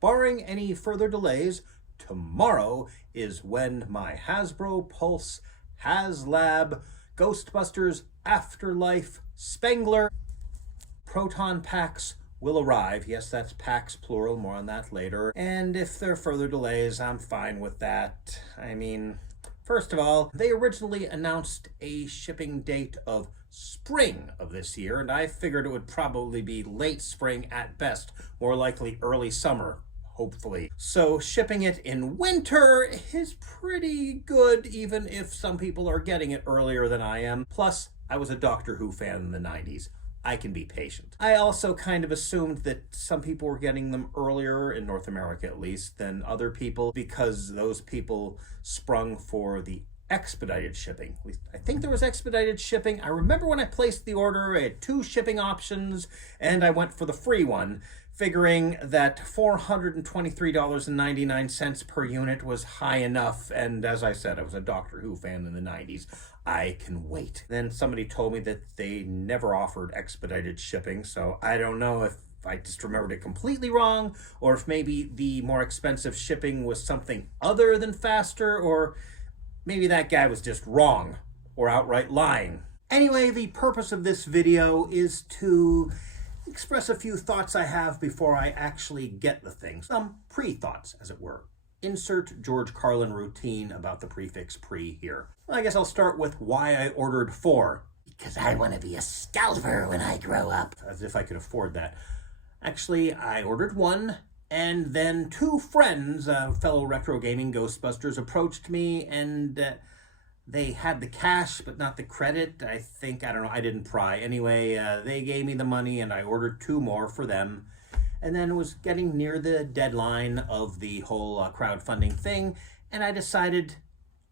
barring any further delays, tomorrow is when my Hasbro Pulse Haslab Ghostbusters Afterlife Spengler Proton packs will arrive. Yes, that's packs plural, more on that later. And if there are further delays, I'm fine with that. I mean, first of all, they originally announced a shipping date of spring of this year, and I figured it would probably be late spring at best, more likely early summer, hopefully. So shipping it in winter is pretty good, even if some people are getting it earlier than I am. Plus, I was a Doctor Who fan in the 90s. I can be patient. I also kind of assumed that some people were getting them earlier, in North America at least, than other people, because those people sprung for the expedited shipping. At least I think there was expedited shipping. I remember when I placed the order, I had 2 shipping options, and I went for the free one, figuring that $423.99 per unit was high enough. And as I said, I was a Doctor Who fan in the 90s. I can wait. Then somebody told me that they never offered expedited shipping, so I don't know if I just remembered it completely wrong, or if maybe the more expensive shipping was something other than faster, or maybe that guy was just wrong or outright lying. Anyway, the purpose of this video is to express a few thoughts I have before I actually get the thing. Some pre-thoughts, as it were. Insert George Carlin routine about the prefix pre here. Well, I guess I'll start with why I ordered 4. Because I want to be a scalper when I grow up. As if I could afford that. Actually, I ordered 1, and then 2 friends, fellow retro gaming Ghostbusters, approached me, and they had the cash but not the credit. I don't know, I didn't pry. Anyway, they gave me the money, and I ordered 2 more for them. And then it was getting near the deadline of the whole crowdfunding thing, and I decided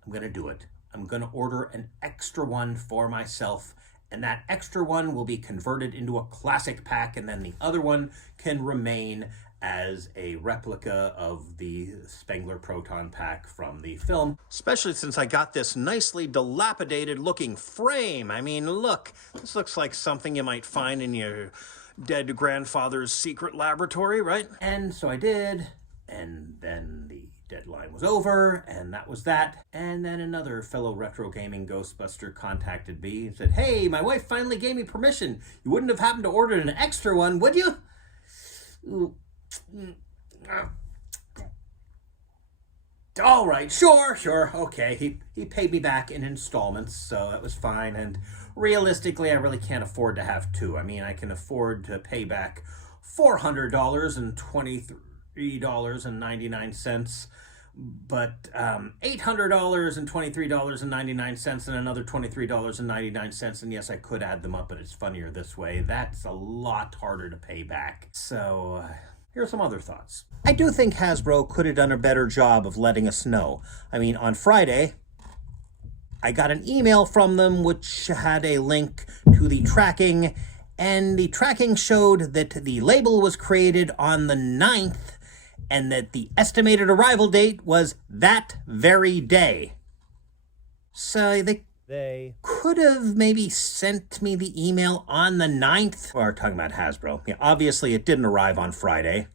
I'm going to do it. I'm going to order an extra one for myself, and that extra one will be converted into a classic pack, and then the other one can remain as a replica of the Spengler Proton pack from the film. Especially since I got this nicely dilapidated looking frame. I mean, look, this looks like something you might find in your dead grandfather's secret laboratory, right? And so I did, and then the deadline was over, and that was that. And then another fellow retro gaming Ghostbuster contacted me and said, "Hey, my wife finally gave me permission. You wouldn't have happened to order an extra one, would you?" All right, sure, okay. He paid me back in installments, so that was fine. And realistically, I really can't afford to have 2. I mean, I can afford to pay back $423.99, but $800.23.99 and another $23.99. And yes, I could add them up, but it's funnier this way. That's a lot harder to pay back. So here are some other thoughts. I do think Hasbro could have done a better job of letting us know. I mean, on Friday, I got an email from them which had a link to the tracking, and the tracking showed that the label was created on the 9th, and that the estimated arrival date was that very day. So they could have maybe sent me the email on the 9th. We're talking about Hasbro. Yeah, obviously it didn't arrive on Friday.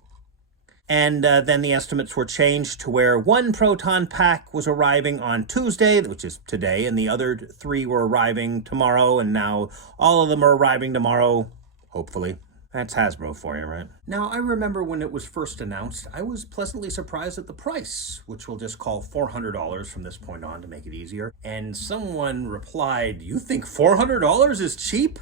And then the estimates were changed to where 1 Proton pack was arriving on Tuesday, which is today, and the other 3 were arriving tomorrow, and now all of them are arriving tomorrow, hopefully. That's Hasbro for you, right? Now, I remember when it was first announced, I was pleasantly surprised at the price, which we'll just call $400 from this point on to make it easier. And someone replied, "You think $400 is cheap?"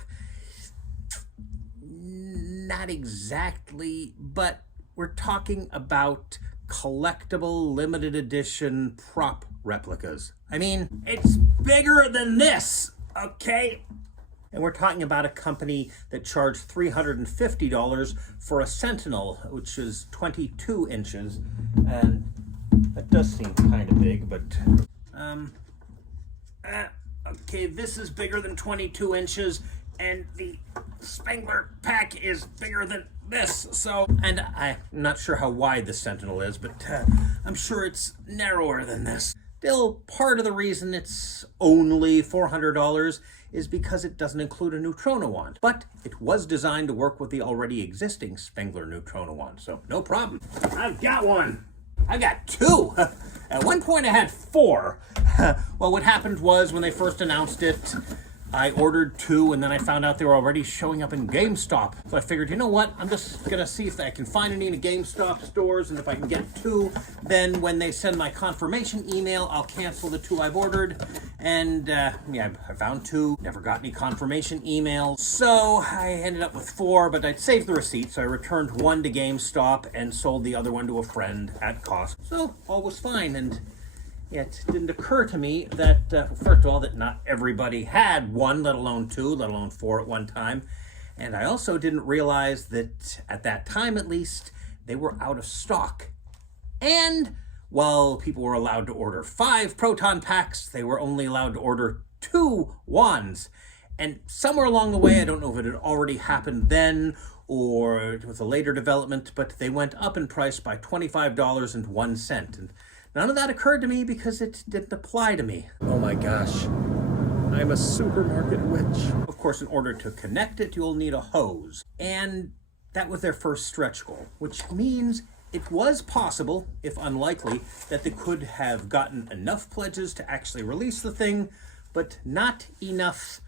Not exactly, but we're talking about collectible limited edition prop replicas. I mean, it's bigger than this, okay? And we're talking about a company that charged $350 for a Sentinel, which is 22 inches. And that does seem kind of big, but okay, this is bigger than 22 inches, and the Spengler pack is bigger than this. So, and I'm not sure how wide the Sentinel is, but I'm sure it's narrower than this. Still, part of the reason it's only $400 is because it doesn't include a neutrino wand. But it was designed to work with the already existing Spengler neutrino wand, so no problem. I've got one. I got two. At one point I had four. Well, what happened was when they first announced it, I ordered two, and then I found out they were already showing up in GameStop. So I figured, you know what? I'm just going to see if I can find any in the GameStop stores, and if I can get two, then when they send my confirmation email, I'll cancel the two I've ordered. And, yeah, I found two, never got any confirmation emails. So I ended up with four, but I'd saved the receipt, so I returned one to GameStop and sold the other one to a friend at cost. So all was fine, and it didn't occur to me that, first of all, that not everybody had one, let alone two, let alone four at one time. And I also didn't realize that, at that time at least, they were out of stock. And while people were allowed to order 5 Proton packs, they were only allowed to order 2 wands. And somewhere along the way, I don't know if it had already happened then or it was a later development, but they went up in price by $25.01. And none of that occurred to me because it didn't apply to me. Oh my gosh, I'm a supermarket witch. Of course, in order to connect it, you'll need a hose. And that was their first stretch goal, which means it was possible, if unlikely, that they could have gotten enough pledges to actually release the thing, but not enough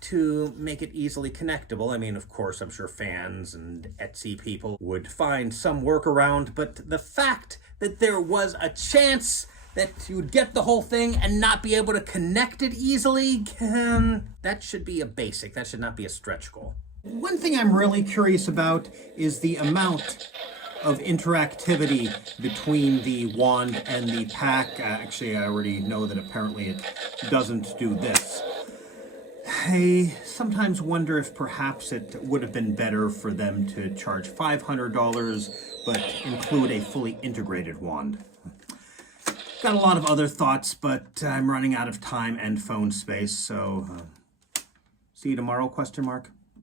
to make it easily connectable. I mean, of course, I'm sure fans and Etsy people would find some workaround, but the fact that there was a chance that you'd get the whole thing and not be able to connect it easily, that should be a basic. That should not be a stretch goal. One thing I'm really curious about is the amount of interactivity between the wand and the pack. Actually, I already know that apparently it doesn't do this. I sometimes wonder if perhaps it would have been better for them to charge $500 but include a fully integrated wand. Got a lot of other thoughts, but I'm running out of time and phone space, so see you tomorrow, ?